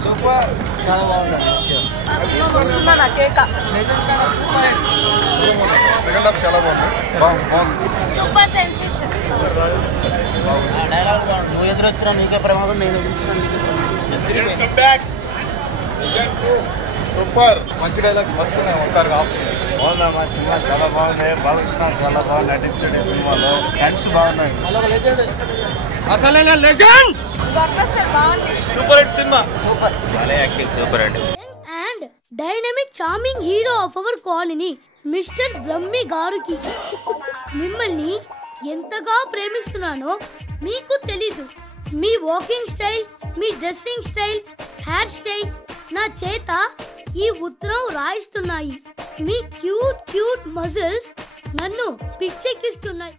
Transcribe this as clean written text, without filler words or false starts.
Super, చాలా బాగుంది. వస్తుందా నా కేక సూపర్ చాలా బాగుంది. Super sensation. డైలాగ్ బాగుంది. నువ్వు ఎదురొచ్చినా నీకే ప్రమాదం, నేను సూపర్, మంచి డైలాగ్స్ వస్తున్నాయి. ఉంటారు బాగుందమ్మా సినిమా, చాలా బాగుంది. బాలకృష్ణ చాలా బాగా నటించాడు ఈ సినిమాలో. థ్యాంక్స్ బాగున్నాయి. అసలైన లెజెండ్. బాగుంది. Super hit cinema. సూపర్. చాలా యాక్టింగ్ సూపర్ అండి. And dynamic charming hero of our colony mister Brahmi గారికి మిమ్మల్ని ఎంతగా ప్రేమిస్తున్నానో మీకు తెలీదు. మీ వాకింగ్ స్టైల్, మీ డ్రెస్సింగ్ స్టైల్, హెయిర్ స్టైల్ నా చేత ఈ ఉత్తరం రాయిస్తున్నాయి. మీ క్యూట్ మజిల్స్ నన్ను పిచ్చెక్కిస్తున్నాయి.